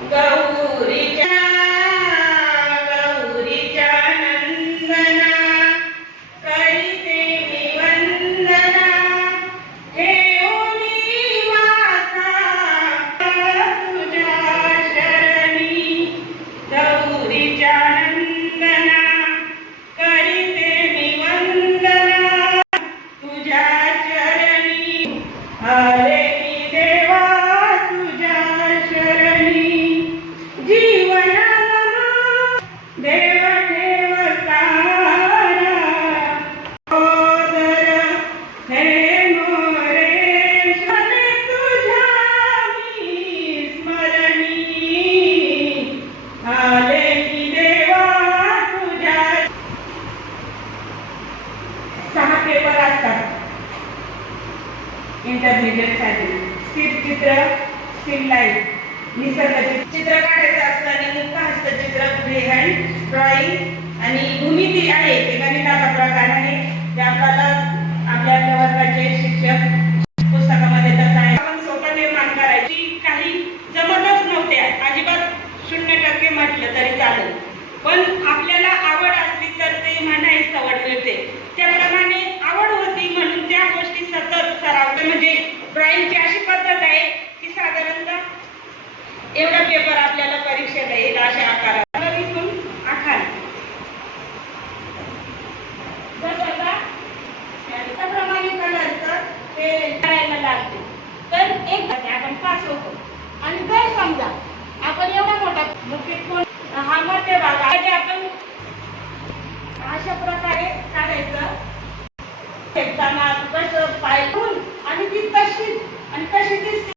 O garoto paper असतात. इंटरमिडिएटसाठी स्थिर चित्र स्टील लाइट निसर्गाचे चित्र. काढायचं असताना मुख्य हस्तचित्र फ्रीहँड ड्रॉइंग आणि भूमिती आहे. ते गणिताचा प्रकार आहे. ते आपल्याला आपल्या आपल्या शिक्षक पुस्तकामध्ये तसं आहे. आपण स्वतः निर्माण करायची काही जमतच नव्हत्या अजिबात शून्य टक्के म्हटलं तरी चालेल. पण आपल्याला आवड असली तर ते म्हणायची सवड मिळते. त्याप्रमाणे एक आपण पास होतो. आणि जर समजा? आपण एवढा मोठा मुख्य कोण? हा मध्यभाग आहे. आपण अशा प्रकारे काढायचं. फेकताना कसं पाय आणि ती तशी आणि तशी दिसते.